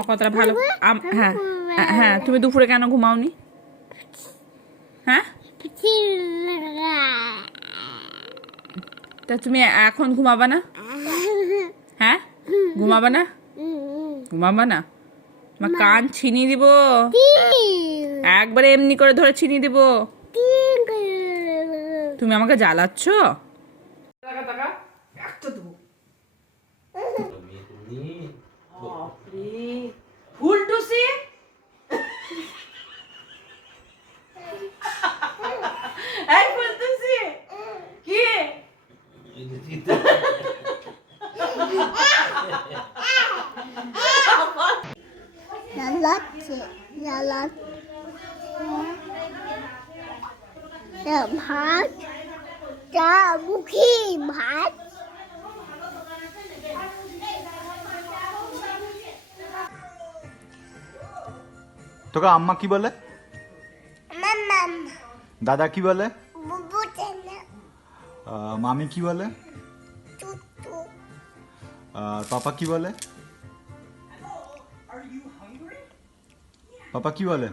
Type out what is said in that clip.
আমার কথাটা ভালো। হ্যাঁ হ্যাঁ, তুমি দুপুরে কেন ঘুমাওনি? হ্যাঁ, তা তুমি এখন ঘুমাবা না? হ্যাঁ, ঘুমাবা না? ঘুমাবা না? আমার কান ছিনিয়ে দিব, একবারে এমনি করে ধরে ছিনিয়ে দিব। তুমি আমাকে জ্বালাচ্ছ। ফুলটুসি, এই ফুলটুসি কি? ভাত চা মুখি ভাত তোকে আম্মা কি বলে? মাম্মাম দাদা কি বলে? বুবু চেনা মামি কি বলে? টুটু পাপা কি বলে? পাপা কি বলে?